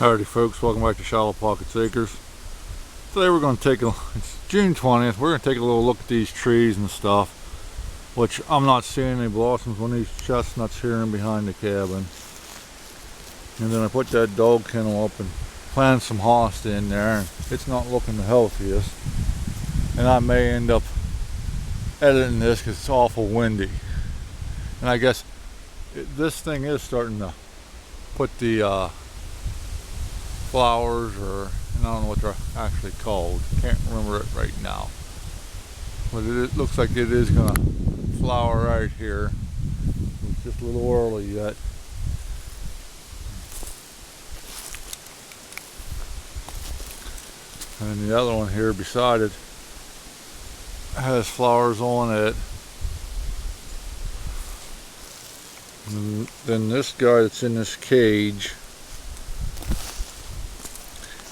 Howdy folks, welcome back to Shallow Pockets Acres. Today we're going to it's June 20th, we're going to take a little look at these trees and stuff, which I'm not seeing any blossoms on these chestnuts here and behind the cabin. And then I put that dog kennel up and planted some hosta in there, and it's not looking the healthiest. And I may end up editing this because it's awful windy. And I guess this thing is starting to put the flowers, or I don't know what they're actually called, can't remember it right now, but it looks like it is gonna flower right here. It's just a little early yet. And the other one here beside it has flowers on it. And then this guy that's in this cage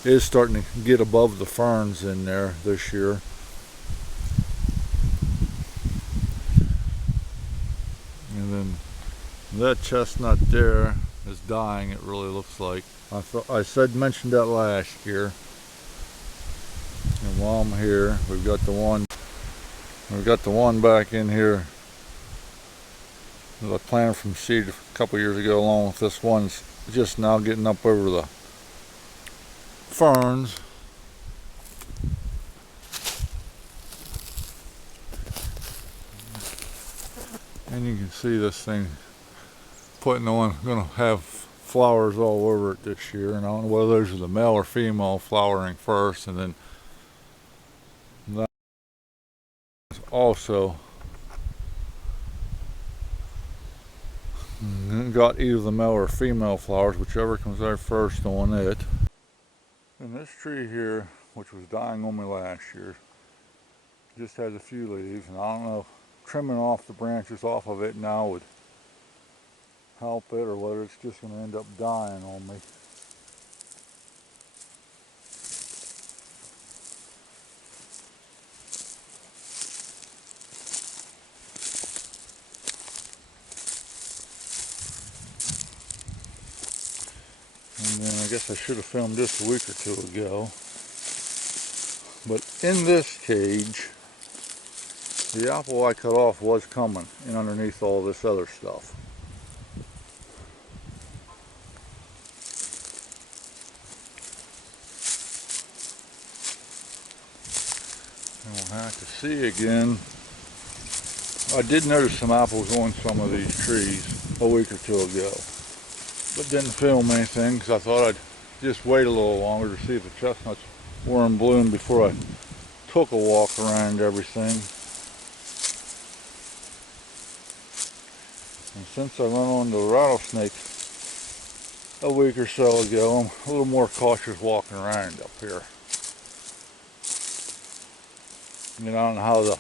is starting to get above the ferns in there this year. And then that chestnut there is dying, it really looks like. I mentioned that last year. And while I'm here, we've got the one back in here that I planted from seed a couple years ago, along with this one's just now getting up over the ferns. And you can see this thing putting on, gonna have flowers all over it this year, and I don't know whether those are the male or female flowering first, and then that also got either the male or female flowers, whichever comes out first on it. And this tree here, which was dying on me last year, just has a few leaves, and I don't know if trimming off the branches off of it now would help it, or whether it's just going to end up dying on me. And then I guess I should have filmed this a week or two ago. But in this cage, the apple I cut off was coming in underneath all this other stuff. And we'll have to see again. I did notice some apples on some of these trees a week or two ago, but didn't film anything because I thought I'd just wait a little longer to see if the chestnuts were in bloom before I took a walk around everything. And since I run onto the rattlesnake a week or so ago, I'm a little more cautious walking around up here. You know, I don't know how the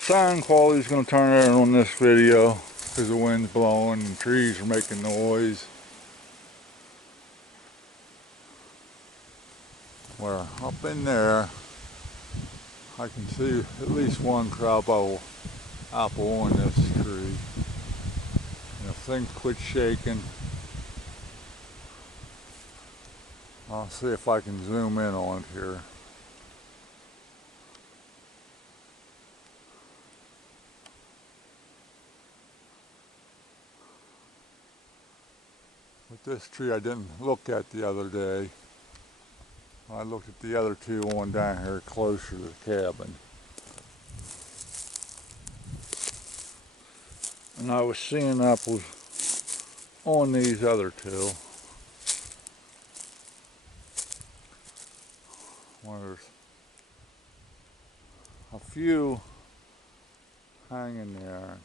sound quality is going to turn out on this video because the wind's blowing and trees are making noise. Where up in there, I can see at least one crab apple on this tree. And if things quit shaking, I'll see if I can zoom in on it here. But this tree I didn't look at the other day. I looked at the other two on down here closer to the cabin. And I was seeing apples on these other two. Well, there's a few hanging there.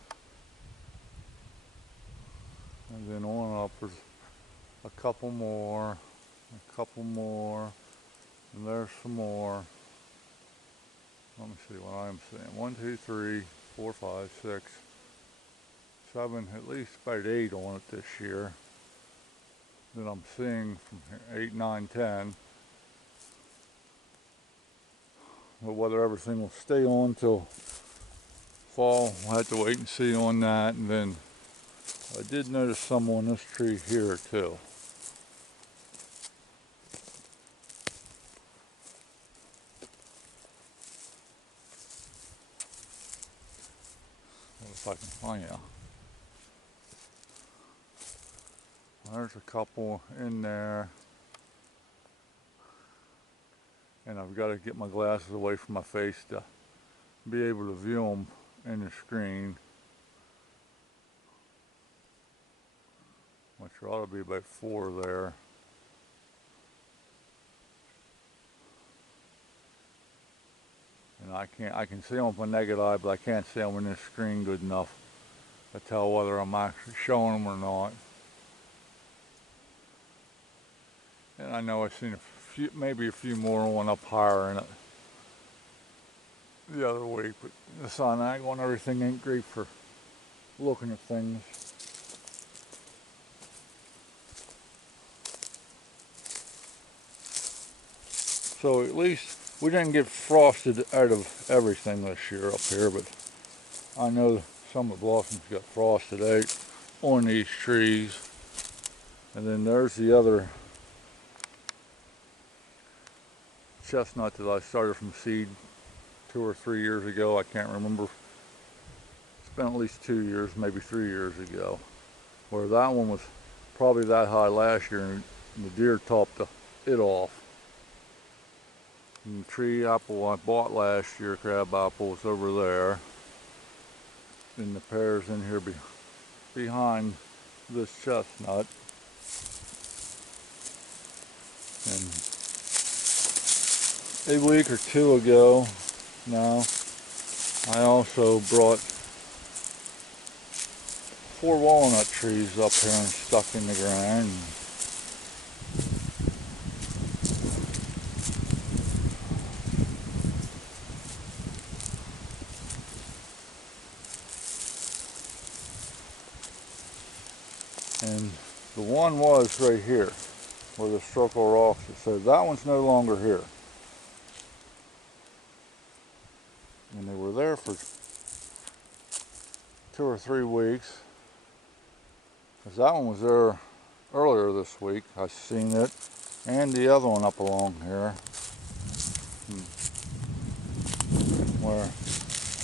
And then on up there's a couple more, and there's some more. Let me see what I'm seeing. 1, 2, 3, 4, 5, 6, 7, at least about 8 on it this year. Then I'm seeing from here 8, 9, 10. But whether everything will stay on till fall, we'll have to wait and see on that. And then I did notice some on this tree here too. if I can find you. There's a couple in there. And I've got to get my glasses away from my face to be able to view them in the screen. Which there ought to be about 4 there. And I can see them with my naked eye, but I can't see them in this screen good enough to tell whether I'm actually showing them or not. And I know I've seen a few, maybe a few more one up higher in it the other week, but the sun angle and everything ain't great for looking at things. So at least we didn't get frosted out of everything this year up here, but I know some of the blossoms got frosted out on these trees. And then there's the other chestnut that I started from seed 2 or 3 years ago. I can't remember. It's been at least 2 years, maybe 3 years ago. Where that one was probably that high last year and the deer topped it off. And the tree apple I bought last year, crab apple, was over there. And the pears in here behind this chestnut. And a week or 2 ago now, I also brought 4 walnut trees up here and stuck in the ground. And the one was right here, where the circle rocks. So that one's no longer here. And they were there for 2 or 3 weeks. Because that one was there earlier this week. I seen it. And the other one up along here. Where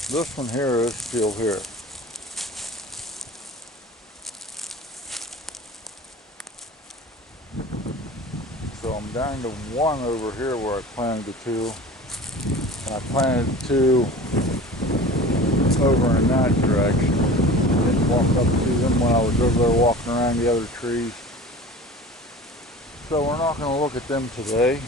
this one here is still here. So I'm down to 1 over here where I planted the 2. And I planted 2 over in that direction. I didn't walk up to them when I was over there walking around the other trees. So we're not going to look at them today.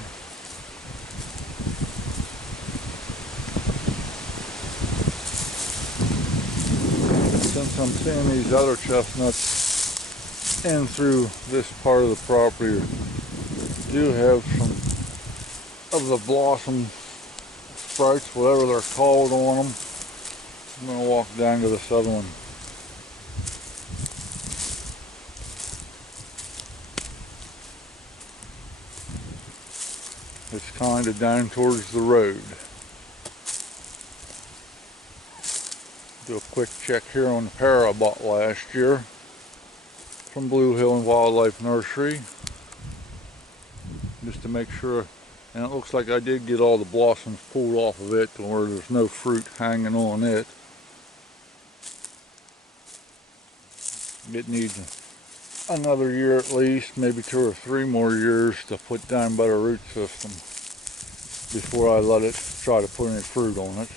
Since I'm seeing these other chestnuts in through this part of the property do have some of the blossom sprouts, whatever they're called, on them. I'm going to walk down to this other one. It's kind of down towards the road. Do a quick check here on the pear I bought last year from Blue Hill and Wildlife Nursery, just to make sure. And it looks like I did get all the blossoms pulled off of it to where there's no fruit hanging on it. It needs another year at least, maybe 2 or 3 more years to put down better root system before I let it try to put any fruit on it.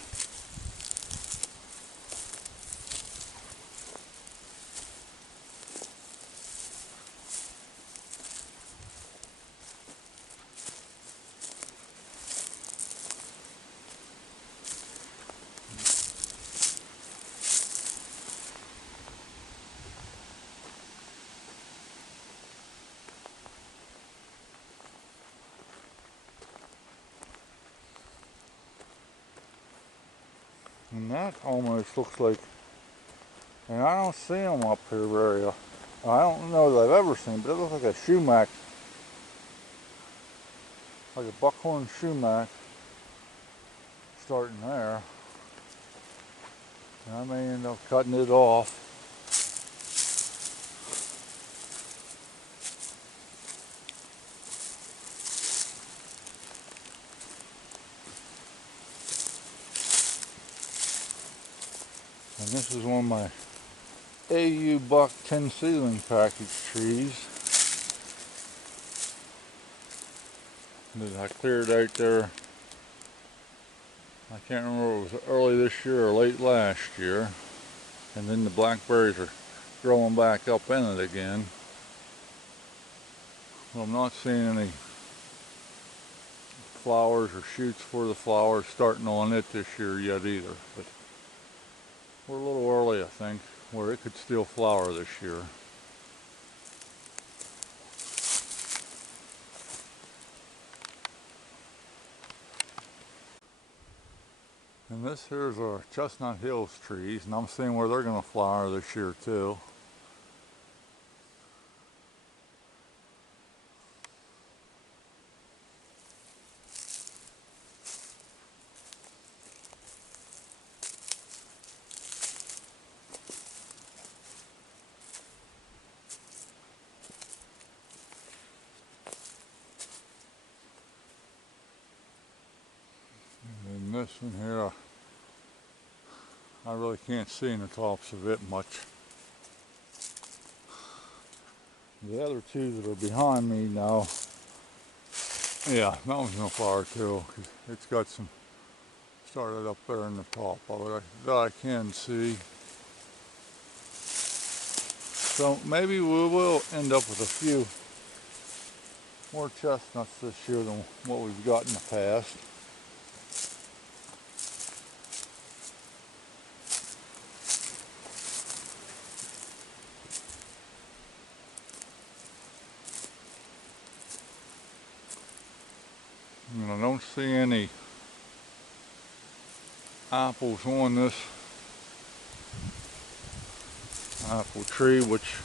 And that almost looks like, and I don't see them up here very, I don't know that I've ever seen, but it looks like a sumac, like a buckhorn sumac starting there. And I may end up cutting it off. And And this is one of my AU Buck 10 seedling package trees that I cleared out there. I can't remember if it was early this year or late last year. And then the blackberries are growing back up in it again. Well, I'm not seeing any flowers or shoots for the flowers starting on it this year yet either. But we're a little early, I think, where it could still flower this year. And this here's our Chestnut Hills trees, and I'm seeing where they're going to flower this year too. And this one here, I really can't see in the tops of it much. The other two that are behind me now, yeah, that one's gonna flower too, because it's got some started up there in the top of it that I can see. So maybe we will end up with a few more chestnuts this year than what we've got in the past. And I don't see any apples on this apple tree, which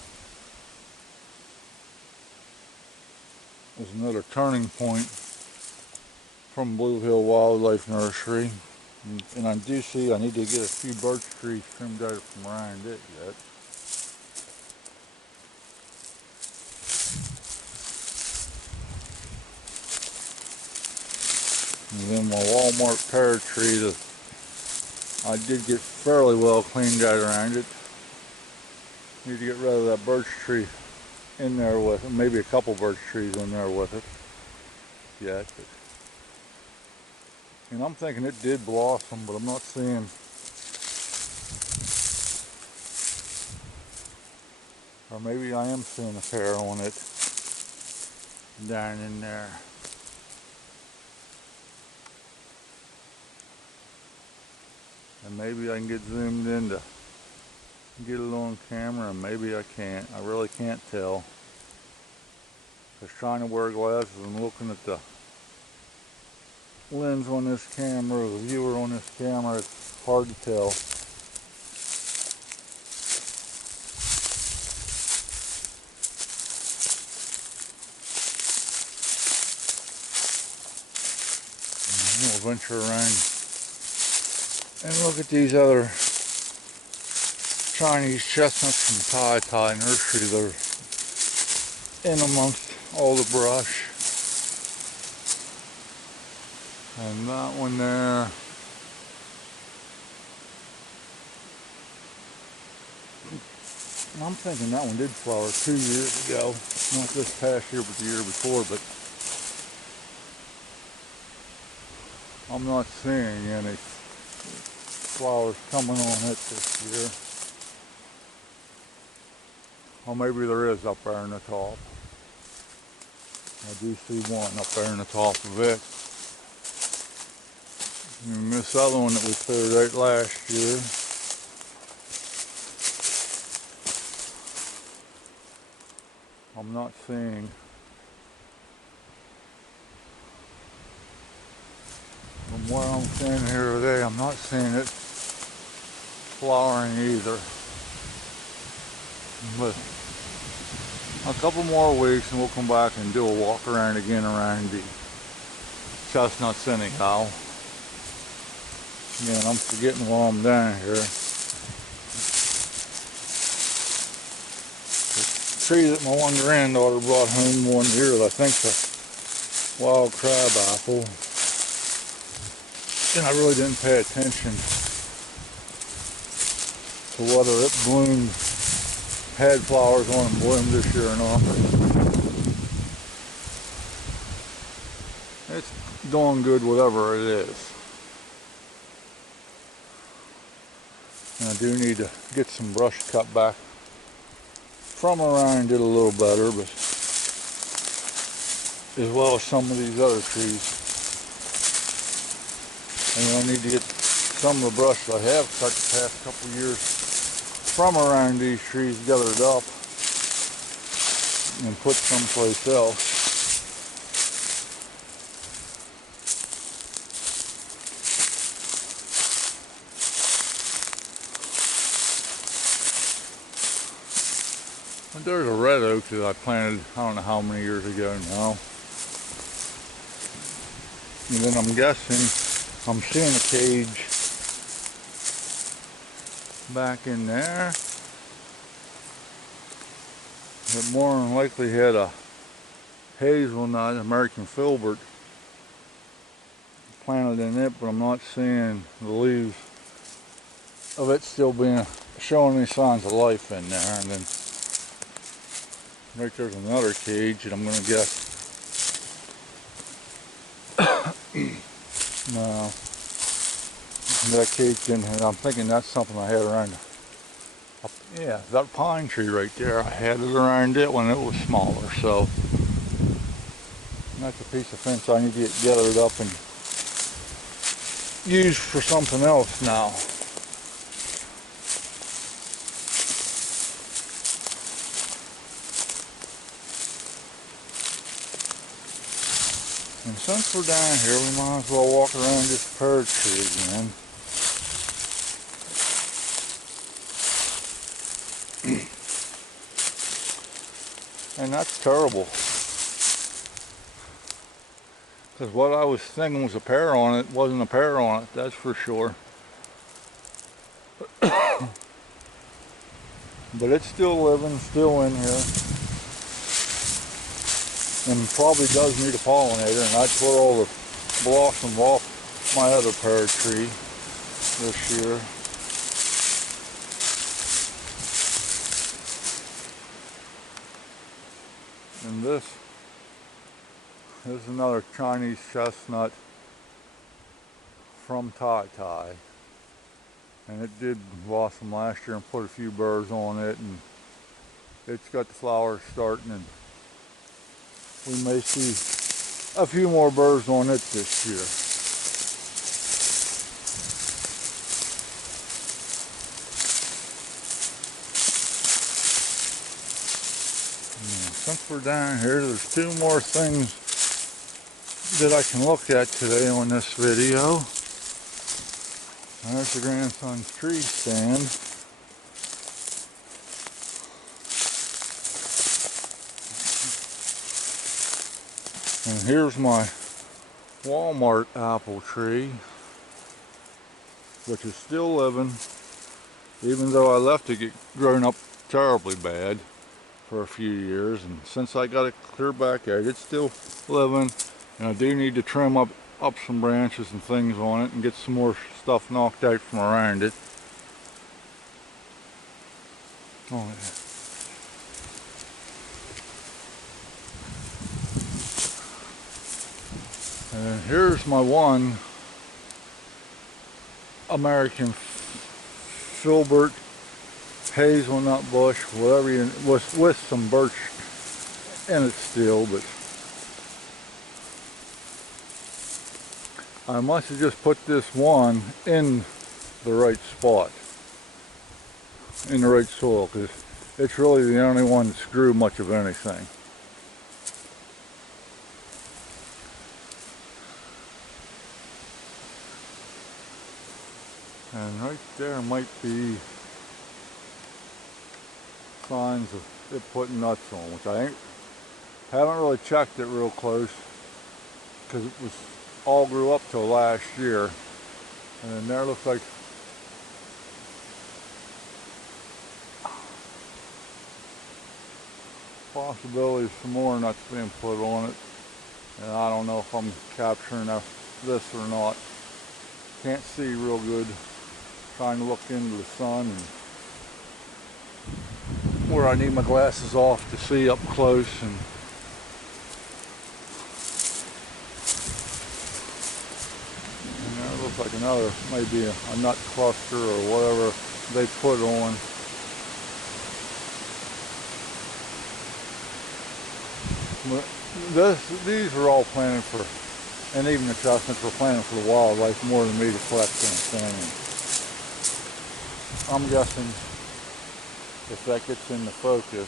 is another turning point from Blue Hill Wildlife Nursery. And I do see I need to get a few birch trees trimmed out from around it yet. And then my Walmart pear tree that I did get fairly well cleaned out around it. Need to get rid of that birch tree in there with it, maybe a couple birch trees in there with it yet. And I'm thinking it did blossom, but I'm not seeing or maybe I am seeing a pear on it down in there. And maybe I can get zoomed in to get it on camera, and maybe I can't. I really can't tell. Just trying to wear glasses and looking at the lens on this camera, or the viewer on this camera, it's hard to tell. And we'll venture around and look at these other Chinese chestnuts from Tai Nursery. They're in amongst all the brush. And that one there, I'm thinking that one did flower 2 years ago. Not this past year, but the year before. But I'm not seeing any flowers coming on it this year. Or maybe there is up there in the top. I do see one up there in the top of it. And this other one that we cleared out last year. I'm not seeing. From where I'm standing here today, I'm not seeing it flowering either. But a couple more weeks and we'll come back and do a walk around again around the chestnuts anyhow. Again, I'm forgetting while I'm down here. The tree that my one granddaughter brought home one year, I think the wild crab apple. And I really didn't pay attention to whether it bloomed, had flowers on and bloomed this year or not. It's doing good whatever it is. And I do need to get some brush cut back from around it a little better, but as well as some of these other trees. And I need to get some of the brush that I have cut the past couple of years from around these trees gathered up and put someplace else. And there's a red oak that I planted I don't know how many years ago now. And then I'm guessing I'm seeing a cage back in there. It more than likely had a hazelnut, American filbert, planted in it, but I'm not seeing the leaves of it still being showing any signs of life in there. And then right there's another cage that I'm going to guess. No, that cage didn't have. I'm thinking that's something I had around. Yeah, that pine tree right there. I had it around it when it was smaller. So that's a piece of fence I need to get gathered up and used for something else now. And since we're down here, we might as well walk around this pear tree again. And that's terrible. Because what I was thinking was a pear on it wasn't a pear on it, that's for sure. But it's still living, still in here. And probably does need a pollinator, and I tore all the blossom off my other pear tree this year. And this is another Chinese chestnut from Tai, and it did blossom last year and put a few burrs on it, and it's got the flowers starting, and we may see a few more burrs on it this year. Since we're down here, there's two more things that I can look at today on this video. There's the grandson's tree stand. And here's my Walmart apple tree, which is still living, even though I left it get grown up terribly bad for a few years. And since I got it clear back out, it's still living, and I do need to trim up some branches and things on it and get some more stuff knocked out from around it. Oh, yeah. And here's my one American filbert hazelnut bush, whatever you, with some birch in it still, but I must have just put this one in the right spot, in the right soil, because it's really the only one that's grew much of anything. And right there might be signs of it putting nuts on, which I haven't really checked it real close, because it was all grew up till last year. And then there looks like possibility of some more nuts being put on it. And I don't know if I'm capturing this or not. Can't see real good. Trying to look into the sun, and where I need my glasses off to see up close. And it looks like another, maybe a nut cluster or whatever they put on. But these are all planted for, and even the chestnuts were planted for the wildlife more than me to collect anything. I'm guessing if that gets into focus,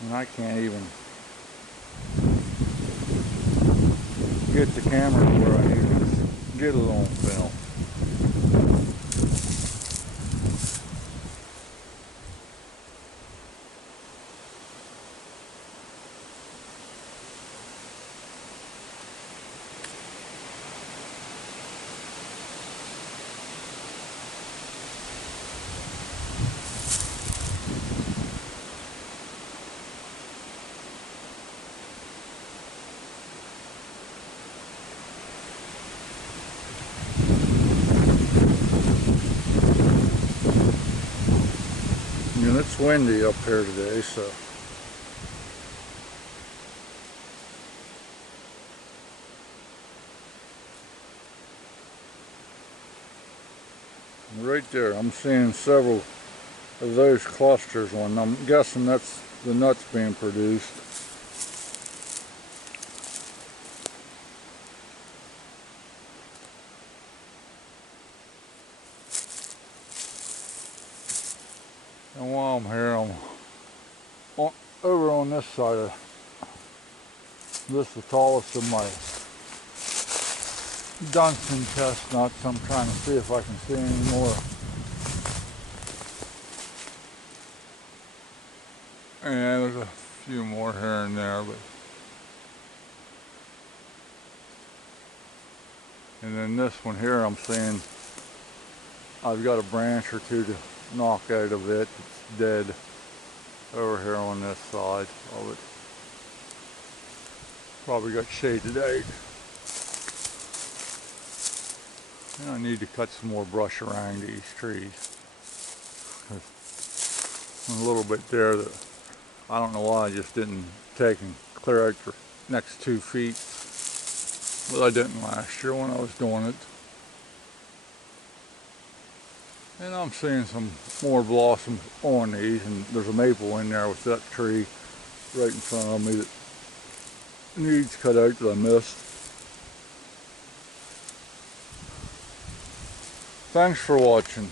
and I can't even get the camera where I need to get it on film. And it's windy up here today, so right there I'm seeing several of those clusters on. I'm guessing that's the nuts being produced. And while I'm here, I'm over on this side of this, the tallest of my Dunson chestnuts. I'm trying to see if I can see any more. Yeah, there's a few more here and there, but and then this one here, I'm seeing I've got a branch or two to knock out of it. It's dead over here on this side of it. Probably got shaded out. And I need to cut some more brush around these trees. There's a little bit there that I don't know why I just didn't take and clear out the next 2 feet. But I didn't last year when I was doing it. And I'm seeing some more blossoms on these, and there's a maple in there with that tree right in front of me that needs cut out that I missed. Thanks for watching.